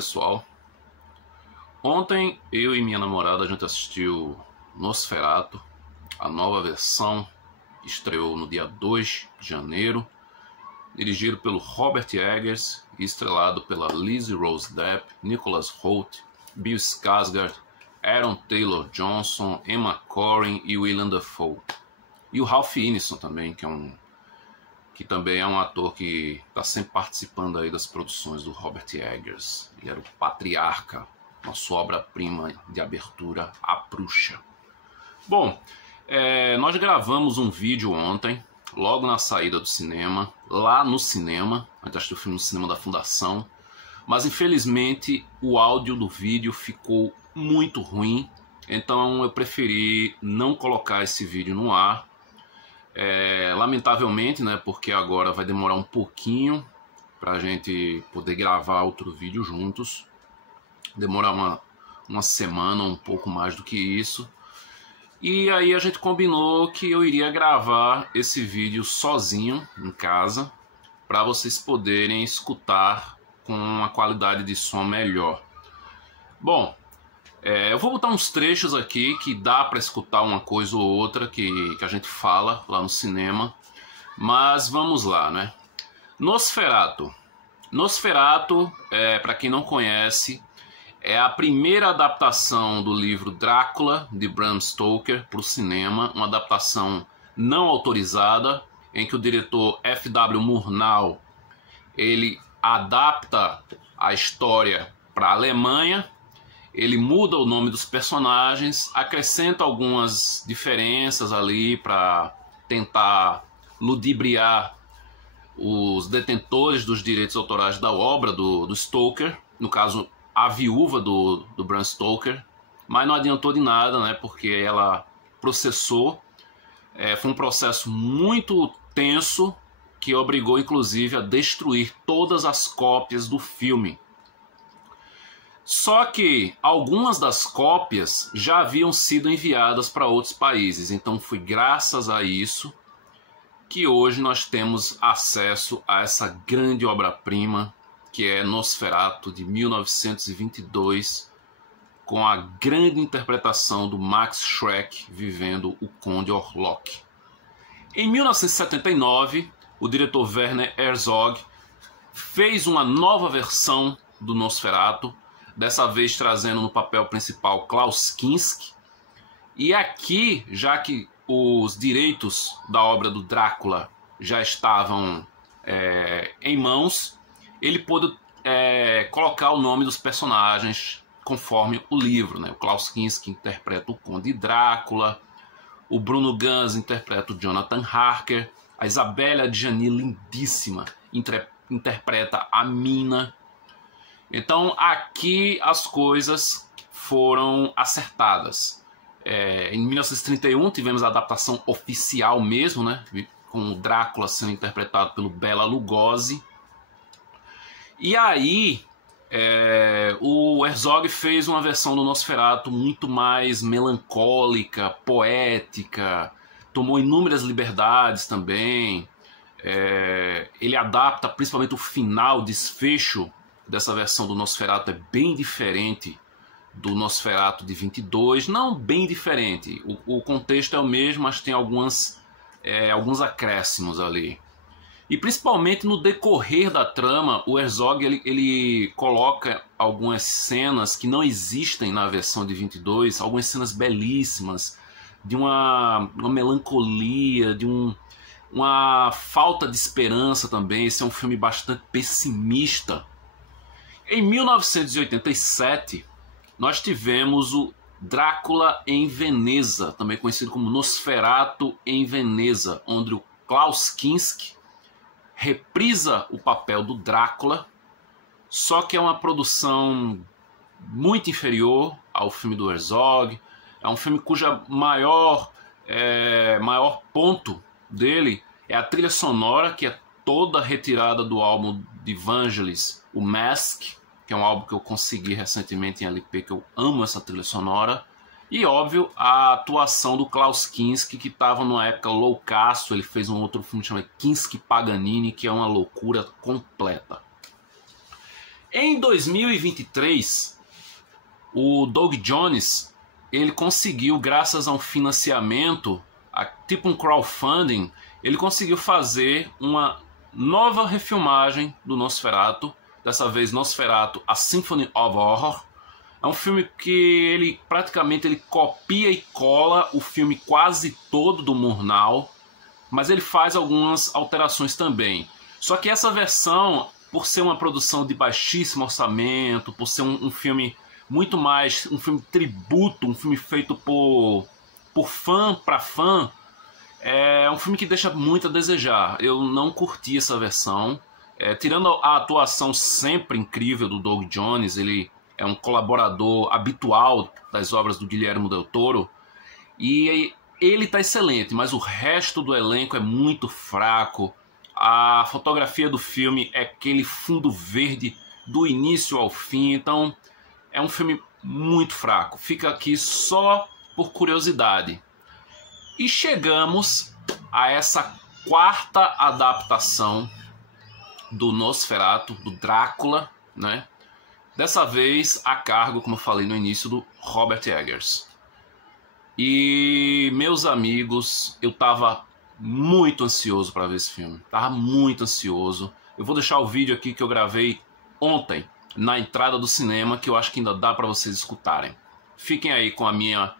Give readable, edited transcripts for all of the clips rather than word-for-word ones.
pessoal, ontem eu e minha namorada a gente assistiu Nosferatu, a nova versão que estreou no dia 2 de janeiro, dirigido pelo Robert Eggers e estrelado pela Lizzie Rose Depp, Nicholas Hoult, Bill Skarsgård, Aaron Taylor Johnson, Emma Corrin e Willem Dafoe. E o Ralph Ineson também, que também é um ator que está sempre participando aí das produções do Robert Eggers. Ele era o patriarca, uma sua obra-prima de abertura, A Bruxa. Bom, nós gravamos um vídeo ontem, logo na saída do cinema, lá no cinema. A gente assistiu o filme no cinema da Fundação, mas infelizmente o áudio do vídeo ficou muito ruim, então eu preferi não colocar esse vídeo no ar. Lamentavelmente, né, porque agora vai demorar um pouquinho para a gente poder gravar outro vídeo juntos. Demorar uma semana, um pouco mais do que isso. E aí a gente combinou que eu iria gravar esse vídeo sozinho em casa, para vocês poderem escutar com uma qualidade de som melhor. Bom, eu vou botar uns trechos aqui que dá para escutar uma coisa ou outra que a gente fala lá no cinema, mas vamos lá, né? Nosferatu, para quem não conhece, é a primeira adaptação do livro Drácula, de Bram Stoker, para o cinema, uma adaptação não autorizada, em que o diretor F.W. Murnau ele adapta a história para a Alemanha. Ele muda o nome dos personagens, acrescenta algumas diferenças ali para tentar ludibriar os detentores dos direitos autorais da obra do Stoker, no caso a viúva do Bram Stoker, mas não adiantou de nada, né, porque ela processou. Foi um processo muito tenso que obrigou inclusive a destruir todas as cópias do filme. Só que algumas das cópias já haviam sido enviadas para outros países, então foi graças a isso que hoje nós temos acesso a essa grande obra-prima que é Nosferatu, de 1922, com a grande interpretação do Max Schreck vivendo o Conde Orlok. Em 1979, o diretor Werner Herzog fez uma nova versão do Nosferatu, dessa vez trazendo no papel principal Klaus Kinski. E aqui, já que os direitos da obra do Drácula já estavam em mãos, ele pôde colocar o nome dos personagens conforme o livro, né? O Klaus Kinski interpreta o Conde Drácula, o Bruno Ganz interpreta o Jonathan Harker, a Isabelle Adjani, lindíssima, interpreta a Mina. Então aqui as coisas foram acertadas. Em 1931 tivemos a adaptação oficial mesmo, né? Com o Drácula sendo interpretado pelo Bela Lugosi. E aí o Herzog fez uma versão do Nosferatu muito mais melancólica, poética, tomou inúmeras liberdades também. Ele adapta principalmente o final, o desfecho dessa versão do Nosferatu é bem diferente do Nosferatu de 22, não bem diferente, o contexto é o mesmo, mas tem alguns acréscimos ali. E principalmente no decorrer da trama, o Herzog ele coloca algumas cenas que não existem na versão de 22, algumas cenas belíssimas, de uma melancolia, de uma falta de esperança também. Esse é um filme bastante pessimista. Em 1987, nós tivemos o Drácula em Veneza, também conhecido como Nosferatu em Veneza, onde o Klaus Kinski reprisa o papel do Drácula, só que é uma produção muito inferior ao filme do Herzog. É um filme cuja maior ponto dele é a trilha sonora, que é toda retirada do álbum de Vangelis, o Mask, que é um álbum que eu consegui recentemente em LP, que eu amo essa trilha sonora. E, óbvio, a atuação do Klaus Kinski, que estava numa época loucaço. Ele fez um outro filme chamado Kinski Paganini, que é uma loucura completa. Em 2023, o Doug Jones, ele conseguiu, graças a um financiamento, tipo um crowdfunding, ele conseguiu fazer uma nova refilmagem do Nosferatu, dessa vez Nosferatu, A Symphony of Horror. É um filme que ele praticamente copia e cola o filme quase todo do Murnau, mas ele faz algumas alterações também. Só que essa versão, por ser uma produção de baixíssimo orçamento, por ser um filme muito mais um filme tributo, um filme feito por fã para fã, é um filme que deixa muito a desejar. Eu não curti essa versão. Tirando a atuação sempre incrível do Doug Jones, ele é um colaborador habitual das obras do Guillermo del Toro, e ele está excelente, mas o resto do elenco é muito fraco. A fotografia do filme é aquele fundo verde do início ao fim, então é um filme muito fraco. Fica aqui só por curiosidade. E chegamos a essa quarta adaptação do Nosferatu, do Drácula, né? Dessa vez a cargo, como eu falei no início, do Robert Eggers. E, meus amigos, eu tava muito ansioso para ver esse filme. Tava muito ansioso. Eu vou deixar o vídeo aqui que eu gravei ontem, na entrada do cinema, que eu acho que ainda dá para vocês escutarem. Fiquem aí com a minha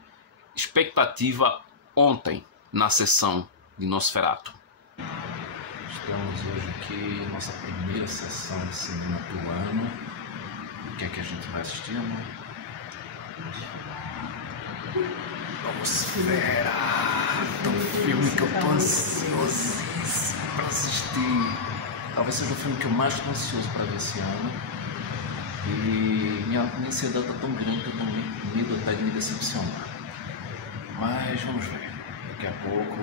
expectativa ontem, na sessão de Nosferatu. Estamos hoje aqui, nossa primeira sessão de cinema do ano. O que é que a gente vai assistir, amor? Nosferatu, um filme que eu tô ansiosíssimo para assistir. Talvez seja o filme que eu mais estou ansioso para ver esse ano. E minha ansiedade está tão grande que eu tenho medo até de me decepcionar. Mas vamos ver. Daqui a pouco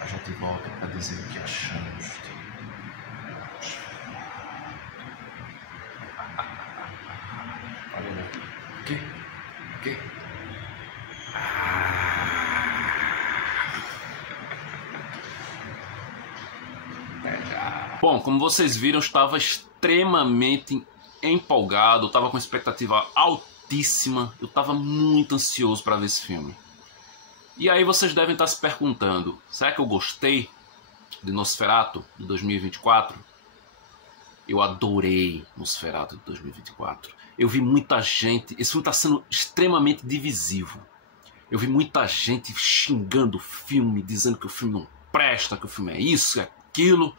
a gente volta para dizer o que achamos de... Olha aqui. O quê? O quê? Bom, como vocês viram, eu estava extremamente empolgado, estava com expectativa altíssima, eu estava muito ansioso para ver esse filme. E aí vocês devem estar se perguntando, será que eu gostei de Nosferatu de 2024? Eu adorei Nosferatu de 2024. Eu vi muita gente, esse filme está sendo extremamente divisivo. Eu vi muita gente xingando o filme, dizendo que o filme não presta, que o filme é isso, é aquilo.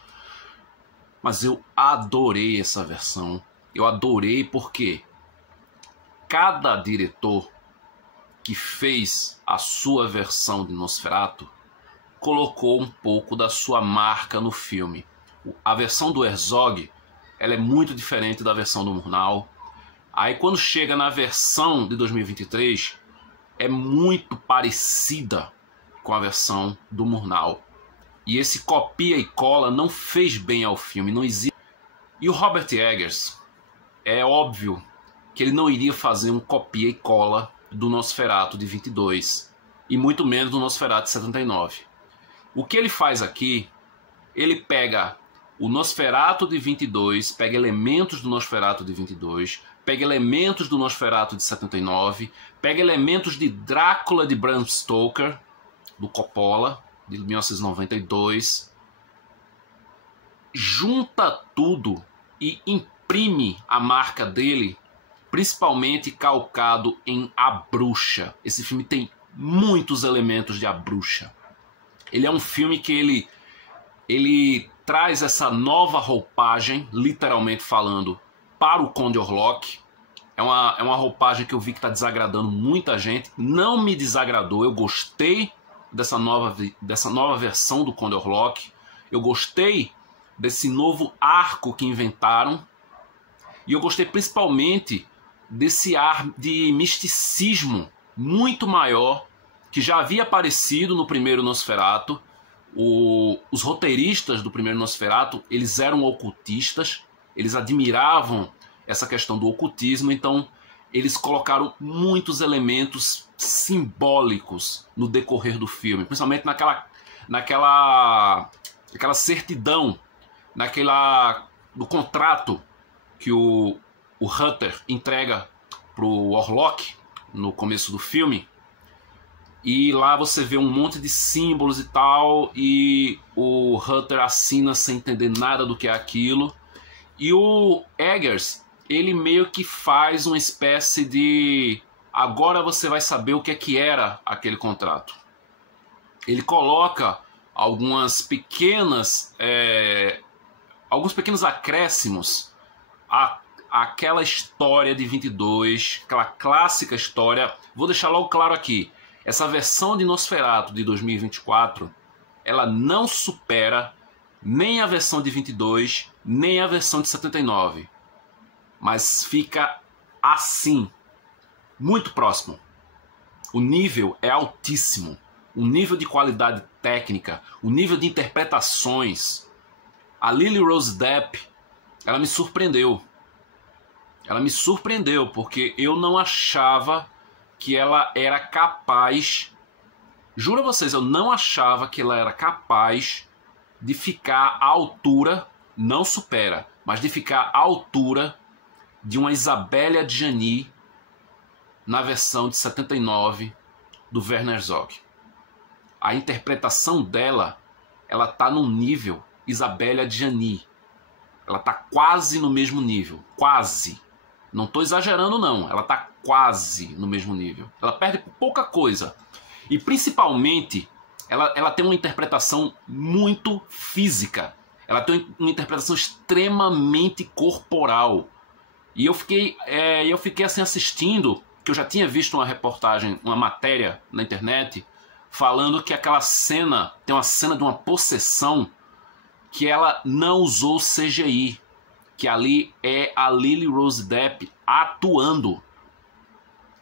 Mas eu adorei essa versão. Eu adorei porque cada diretor que fez a sua versão de Nosferatu colocou um pouco da sua marca no filme. A versão do Herzog, ela é muito diferente da versão do Murnau. Aí quando chega na versão de 2023, é muito parecida com a versão do Murnau. E esse copia e cola não fez bem ao filme, não existe. E o Robert Eggers, é óbvio que ele não iria fazer um copia e cola do Nosferatu de 22, e muito menos do Nosferatu de 79. O que ele faz aqui, ele pega o Nosferatu de 22, pega elementos do Nosferatu de 22, pega elementos do Nosferatu de 79, pega elementos de Drácula de Bram Stoker, do Coppola, de 1992, junta tudo e imprime a marca dele, principalmente calcado em A Bruxa. Esse filme tem muitos elementos de A Bruxa. Ele é um filme que ele traz essa nova roupagem, literalmente falando, para o Conde Orlok. É uma roupagem que eu vi que está desagradando muita gente. Não me desagradou, eu gostei dessa nova versão do Conde Orlok. Eu gostei desse novo arco que inventaram. E eu gostei principalmente desse ar de misticismo muito maior que já havia aparecido no primeiro Nosferatu. Os roteiristas do primeiro Nosferatu, eles eram ocultistas, eles admiravam essa questão do ocultismo, então eles colocaram muitos elementos simbólicos no decorrer do filme, principalmente naquela certidão, do contrato que o Hutter entrega pro Orlok no começo do filme. E lá você vê um monte de símbolos e tal, e o Hutter assina sem entender nada do que é aquilo. E o Eggers, ele meio que faz uma espécie de... agora você vai saber o que era aquele contrato. Ele coloca alguns pequenos acréscimos àquela história de 22, aquela clássica história. Vou deixar logo claro aqui, essa versão de Nosferatu de 2024, ela não supera nem a versão de 22, nem a versão de 79. Mas fica assim, muito próximo. O nível é altíssimo. O nível de qualidade técnica, o nível de interpretações. A Lily Rose Depp, ela me surpreendeu. Ela me surpreendeu, porque eu não achava que ela era capaz... Juro a vocês, eu não achava que ela era capaz de ficar à altura, não supera, mas de ficar à altura de uma Isabelle Adjani na versão de 79 do Werner Herzog. A interpretação dela, ela tá no nível Isabelle Adjani. Ela tá quase no mesmo nível, quase. Não tô exagerando não, ela tá quase no mesmo nível. Ela perde por pouca coisa. E principalmente, ela tem uma interpretação muito física. Ela tem uma interpretação extremamente corporal. E eu fiquei assim assistindo, que eu já tinha visto uma reportagem, uma matéria na internet, falando que aquela cena, tem uma cena de uma possessão que ela não usou CGI, que ali é a Lily Rose Depp atuando.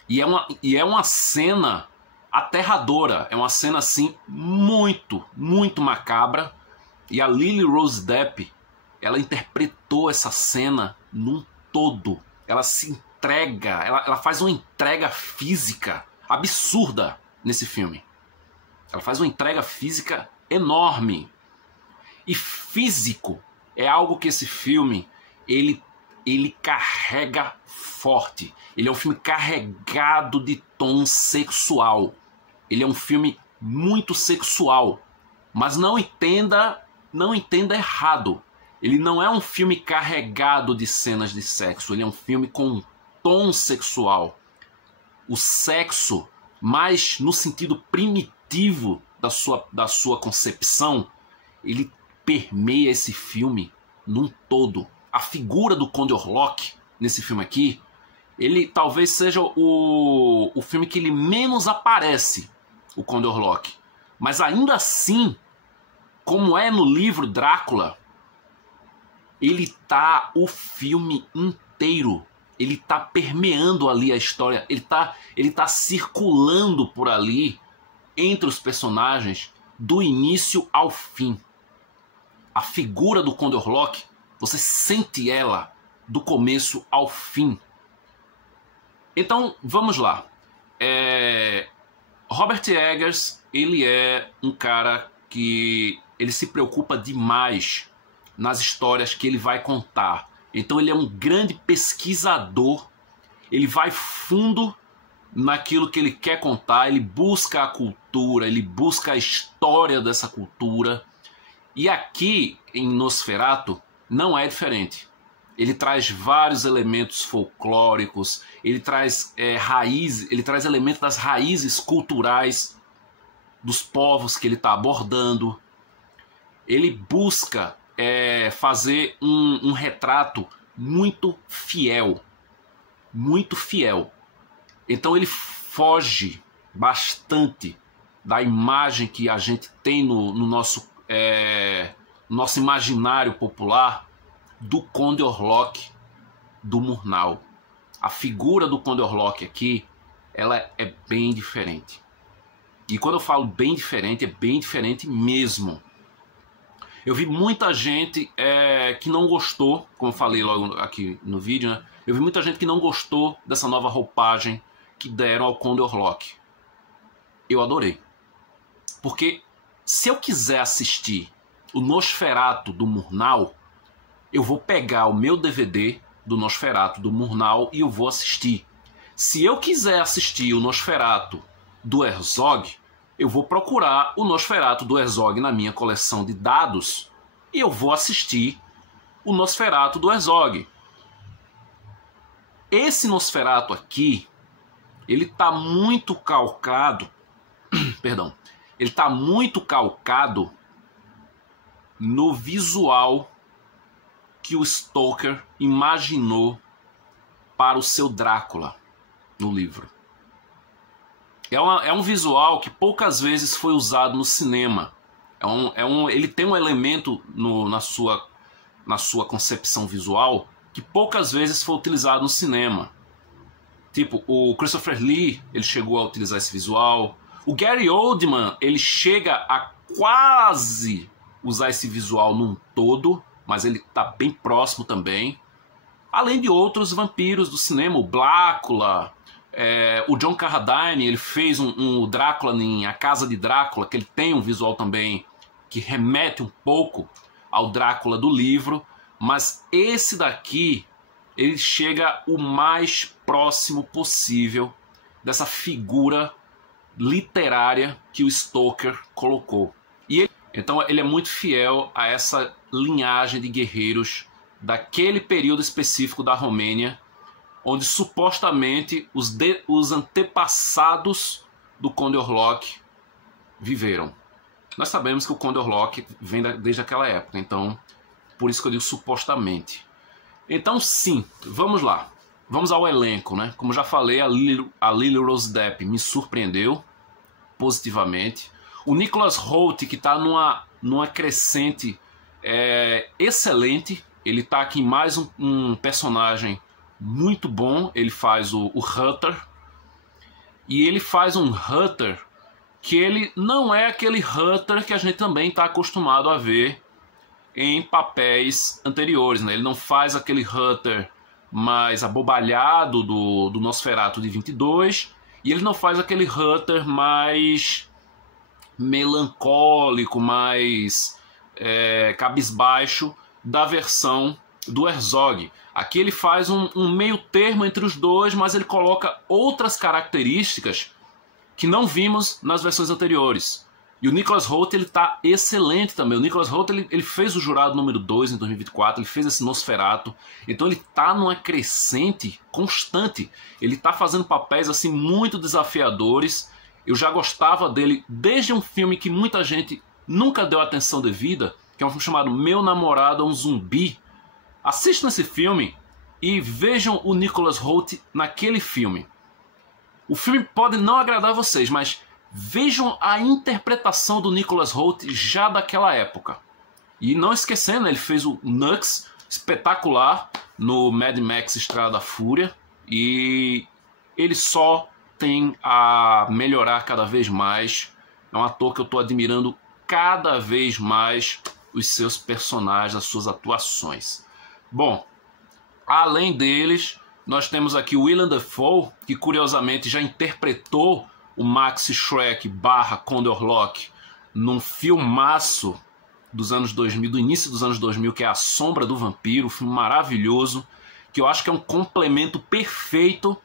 E é uma cena aterradora, é uma cena assim muito, muito macabra. E a Lily Rose Depp, ela interpretou essa cena num todo. Ela se entrega, ela faz uma entrega física absurda nesse filme. Ela faz uma entrega física enorme. E físico é algo que esse filme, ele carrega forte. Ele é um filme carregado de tom sexual. Ele é um filme muito sexual. Mas não entenda errado. Ele não é um filme carregado de cenas de sexo. Ele é um filme com um tom sexual. O sexo, mais no sentido primitivo da sua concepção, ele permeia esse filme num todo. A figura do Conde Orlok nesse filme aqui, ele talvez seja o filme que ele menos aparece, o Conde Orlok. Mas ainda assim, como é no livro Drácula, ele tá o filme inteiro. Ele tá permeando ali a história. Ele tá circulando por ali entre os personagens do início ao fim. A figura do Conde Orlok, você sente ela do começo ao fim. Então, vamos lá. Robert Eggers, ele é um cara que ele se preocupa demais nas histórias que ele vai contar. Então ele é um grande pesquisador, ele vai fundo naquilo que ele quer contar, ele busca a cultura, ele busca a história dessa cultura. E aqui em Nosferatu não é diferente. Ele traz vários elementos folclóricos, ele traz ele traz elementos das raízes culturais dos povos que ele está abordando. Ele busca fazer um retrato muito fiel. Muito fiel. Então ele foge bastante da imagem que a gente tem no nosso imaginário popular do Conde Orlok do Murnau. A figura do Conde Orlok aqui, ela é bem diferente. E quando eu falo bem diferente, é bem diferente mesmo. Eu vi muita gente que não gostou, como eu falei logo aqui no vídeo, né? Eu vi muita gente que não gostou dessa nova roupagem que deram ao Conde Orlok. Eu adorei. Porque se eu quiser assistir o Nosferatu do Murnau, eu vou pegar o meu DVD do Nosferatu, do Murnau, e eu vou assistir. Se eu quiser assistir o Nosferatu do Herzog, eu vou procurar o Nosferatu do Herzog na minha coleção de dados e eu vou assistir o Nosferatu do Herzog. Esse Nosferatu aqui, ele tá muito calcado, perdão, ele tá muito calcado no visual que o Stoker imaginou para o seu Drácula no livro. É um visual que poucas vezes foi usado no cinema. Ele tem um elemento na sua concepção visual que poucas vezes foi utilizado no cinema. Tipo, o Christopher Lee, ele chegou a utilizar esse visual. O Gary Oldman, ele chega a quase usar esse visual num todo, mas ele tá bem próximo também. Além de outros vampiros do cinema, o Blácula, o John Carradine, ele fez um Drácula em A Casa de Drácula, que ele tem um visual também que remete um pouco ao Drácula do livro, mas esse daqui, ele chega o mais próximo possível dessa figura literária que o Stoker colocou. Então ele é muito fiel a essa linhagem de guerreiros daquele período específico da Romênia, onde supostamente os antepassados do Conde Orlok viveram. Nós sabemos que o Conde Orlok vem desde aquela época, então por isso que eu digo supostamente. Então sim, vamos lá. Vamos ao elenco, né? Como já falei, a Lily Rose Depp me surpreendeu positivamente. O Nicholas Hoult, que está numa crescente excelente. Ele está aqui em mais um personagem muito bom. Ele faz o Hutter. E ele faz um Hutter que ele não é aquele Hutter que a gente também está acostumado a ver em papéis anteriores, né? Ele não faz aquele Hutter mais abobalhado do Nosferatu de 22, e ele não faz aquele Hutter mais melancólico, mais cabisbaixo da versão do Herzog. Aqui ele faz um meio termo entre os dois, mas ele coloca outras características que não vimos nas versões anteriores. E o Nicholas Hoult, ele tá excelente também. O Nicholas Hoult, ele fez o Jurado número 2 em 2024, ele fez esse Nosferatu. Então ele tá numa crescente constante. Ele tá fazendo papéis assim muito desafiadores. Eu já gostava dele desde um filme que muita gente nunca deu atenção devida, que é um filme chamado Meu Namorado é um Zumbi. Assistam esse filme e vejam o Nicholas Hoult naquele filme. O filme pode não agradar vocês, mas vejam a interpretação do Nicholas Hoult já daquela época. E não esquecendo, ele fez o Nux, espetacular, no Mad Max Estrada da Fúria. E ele só tem a melhorar cada vez mais. É um ator que eu estou admirando cada vez mais os seus personagens, as suas atuações. Bom, além deles, nós temos aqui o Willem Dafoe, que curiosamente já interpretou o Max Schreck / Conde Orlok num filmaço dos anos 2000, do início dos anos 2000, que é A Sombra do Vampiro, um filme maravilhoso, que eu acho que é um complemento perfeito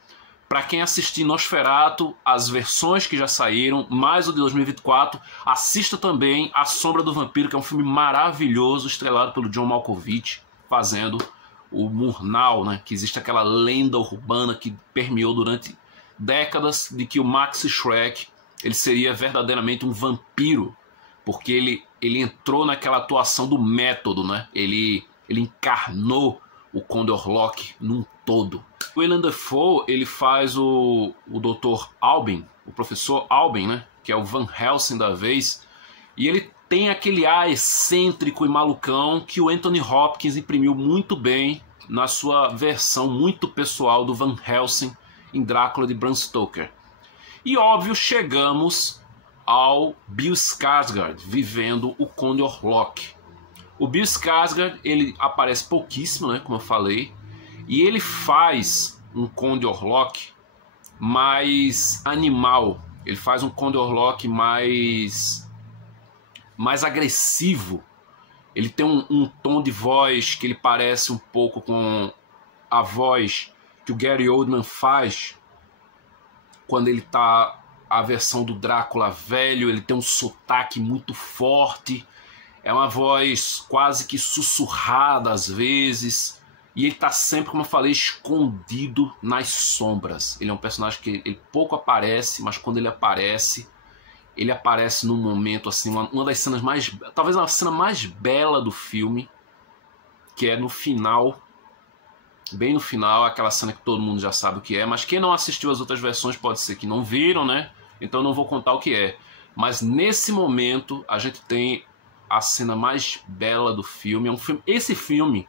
para quem assistir Nosferatu, as versões que já saíram, mais o de 2024. Assista também A Sombra do Vampiro, que é um filme maravilhoso, estrelado pelo John Malkovich, fazendo o Murnau, né? Que existe aquela lenda urbana que permeou durante décadas de que o Max Schreck ele seria verdadeiramente um vampiro, porque ele entrou naquela atuação do método, né? Ele encarnou o Conde Orlok num todo. O Willem Dafoe, ele faz o Dr. Albin, o professor Albin, né? Que é o Van Helsing da vez, e ele tem aquele ar excêntrico e malucão que o Anthony Hopkins imprimiu muito bem na sua versão muito pessoal do Van Helsing em Drácula de Bram Stoker. E óbvio, chegamos ao Bill Skarsgård vivendo o Conde Orlok. O Bill Skarsgård, ele aparece pouquíssimo, né, como eu falei, e ele faz um Conde Orlok mais animal. Ele faz um Conde Orlok mais agressivo. Ele tem um tom de voz que ele parece um pouco com a voz que o Gary Oldman faz quando ele tá a versão do Drácula velho, ele tem um sotaque muito forte, é uma voz quase que sussurrada às vezes, e ele tá sempre, como eu falei, escondido nas sombras. Ele é um personagem que ele pouco aparece, mas quando ele aparece num momento assim, uma das cenas mais, talvez a cena mais bela do filme, que é no final, bem no final, aquela cena que todo mundo já sabe o que é, mas quem não assistiu as outras versões pode ser que não viram, né? Então eu não vou contar o que é. Mas nesse momento a gente tem a cena mais bela do filme. É um filme, esse filme,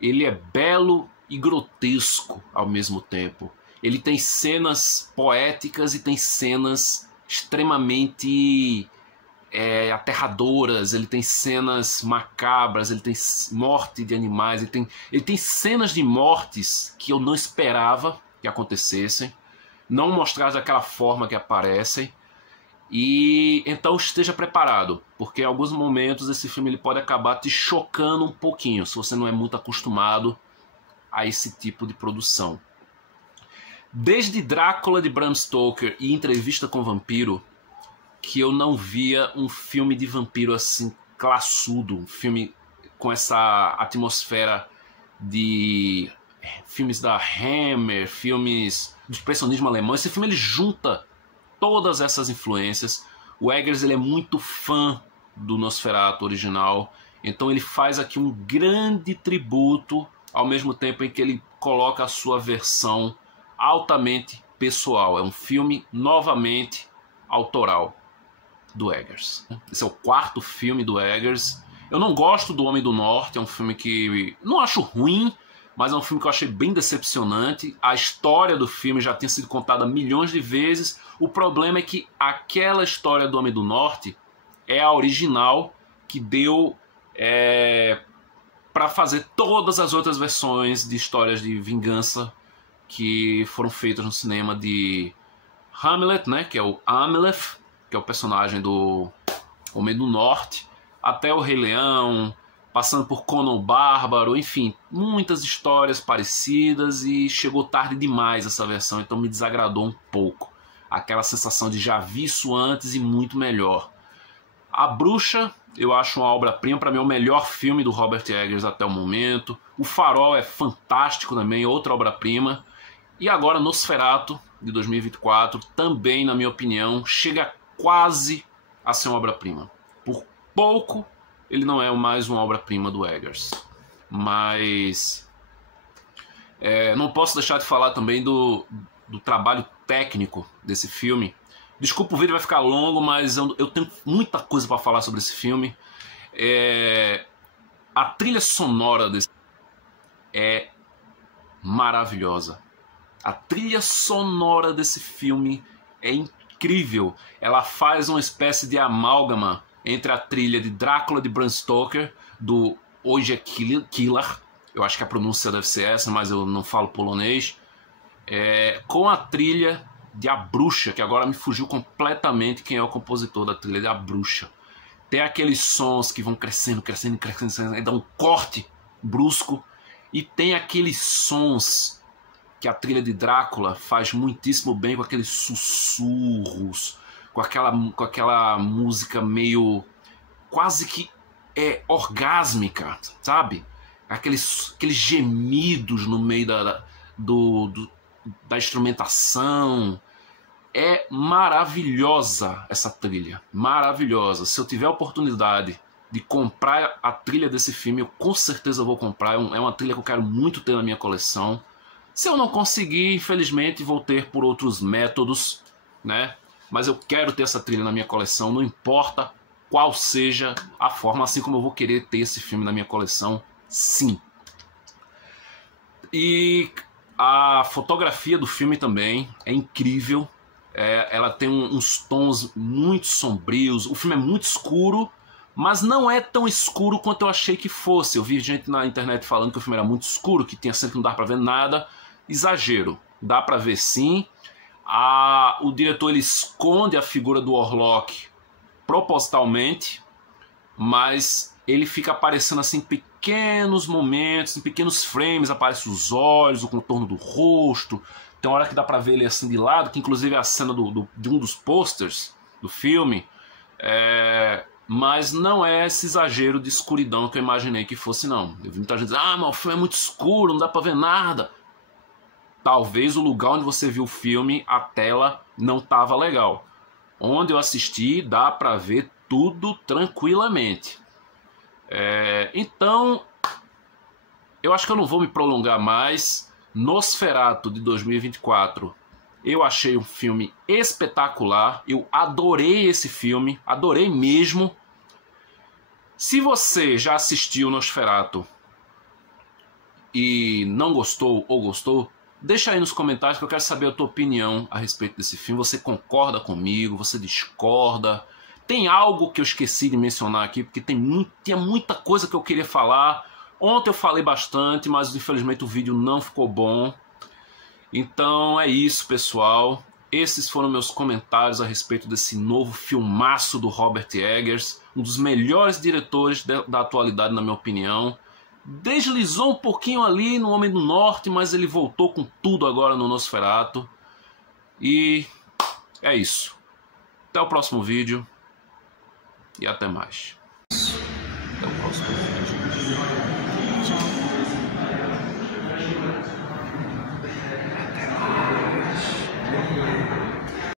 ele é belo e grotesco ao mesmo tempo. Ele tem cenas poéticas e tem cenas extremamente aterradoras, ele tem cenas macabras, ele tem morte de animais, ele tem cenas de mortes que eu não esperava que acontecessem, não mostradas daquela forma que aparecem, e então esteja preparado, porque em alguns momentos esse filme ele pode acabar te chocando um pouquinho, se você não é muito acostumado a esse tipo de produção. Desde Drácula de Bram Stoker e Entrevista com o Vampiro, que eu não via um filme de vampiro assim classudo, um filme com essa atmosfera de filmes da Hammer, filmes do expressionismo alemão. Esse filme ele junta todas essas influências. O Eggers ele é muito fã do Nosferatu original, então ele faz aqui um grande tributo, ao mesmo tempo em que ele coloca a sua versão altamente pessoal. É um filme novamente autoral do Eggers. Esse é o quarto filme do Eggers. Eu não gosto do Homem do Norte, é um filme que não acho ruim, mas é um filme que eu achei bem decepcionante. A história do filme já tinha sido contada milhões de vezes. O problema é que aquela história do Homem do Norte é a original que deu para fazer todas as outras versões de histórias de vingança que foram feitas no cinema, de Hamlet, né, que é o Amleth, que é o personagem do Homem do Norte, até o Rei Leão, passando por Conan o Bárbaro, enfim, muitas histórias parecidas, e chegou tarde demais essa versão, então me desagradou um pouco. Aquela sensação de já vi isso antes e muito melhor. A Bruxa, eu acho uma obra-prima, para mim é o melhor filme do Robert Eggers até o momento. O Farol é fantástico também, outra obra-prima. E agora Nosferatu, de 2024, também, na minha opinião, chega quase a ser uma obra-prima. Por pouco, ele não é mais uma obra-prima do Eggers. Mas não posso deixar de falar também do trabalho técnico desse filme. Desculpa, o vídeo vai ficar longo, mas eu tenho muita coisa para falar sobre esse filme. A trilha sonora desse é maravilhosa. A trilha sonora desse filme é incrível. Ela faz uma espécie de amálgama entre a trilha de Drácula de Bram Stoker, do Hoje é Killer, eu acho que a pronúncia deve ser essa, mas eu não falo polonês, com a trilha de A Bruxa, que agora me fugiu completamente quem é o compositor da trilha de A Bruxa. Tem aqueles sons que vão crescendo, crescendo, crescendo, e dá um corte brusco, e tem aqueles sons que a trilha de Drácula faz muitíssimo bem, com aqueles sussurros, com aquela música meio quase que orgásmica, sabe? Aqueles gemidos no meio da instrumentação. É maravilhosa essa trilha, maravilhosa. Se eu tiver a oportunidade de comprar a trilha desse filme, eu com certeza vou comprar. É uma trilha que eu quero muito ter na minha coleção. Se eu não conseguir, infelizmente, vou ter por outros métodos, né? Mas eu quero ter essa trilha na minha coleção, não importa qual seja a forma, assim como eu vou querer ter esse filme na minha coleção, sim. E a fotografia do filme também é incrível. Ela tem uns tons muito sombrios. O filme é muito escuro, mas não é tão escuro quanto eu achei que fosse. Eu vi gente na internet falando que o filme era muito escuro, que tinha cena que não dá pra ver nada. Exagero, dá pra ver sim. O diretor ele esconde a figura do Orlok propositalmente, mas ele fica aparecendo assim em pequenos momentos, em pequenos frames, aparecem os olhos, o contorno do rosto. Tem uma hora que dá pra ver ele assim de lado, que inclusive é a cena de um dos posters do filme. Mas não é esse exagero de escuridão que eu imaginei que fosse, não. Eu vi muita gente dizer, mas o filme é muito escuro, não dá pra ver nada. Talvez o lugar onde você viu o filme, a tela não tava legal. Onde eu assisti, dá pra ver tudo tranquilamente. Então, eu acho que eu não vou me prolongar mais. Nosferatu de 2024, eu achei um filme espetacular. Eu adorei esse filme, adorei mesmo. Se você já assistiu Nosferatu e não gostou ou gostou, deixa aí nos comentários que eu quero saber a tua opinião a respeito desse filme. Você concorda comigo? Você discorda? Tem algo que eu esqueci de mencionar aqui, porque tinha muita coisa que eu queria falar. Ontem eu falei bastante, mas infelizmente o vídeo não ficou bom. Então é isso, pessoal. Esses foram meus comentários a respeito desse novo filmaço do Robert Eggers, um dos melhores diretores da atualidade, na minha opinião. Deslizou um pouquinho ali no Homem do Norte, mas ele voltou com tudo agora no Nosferatu. E é isso. Até o próximo vídeo. E até mais. Até o próximo vídeo.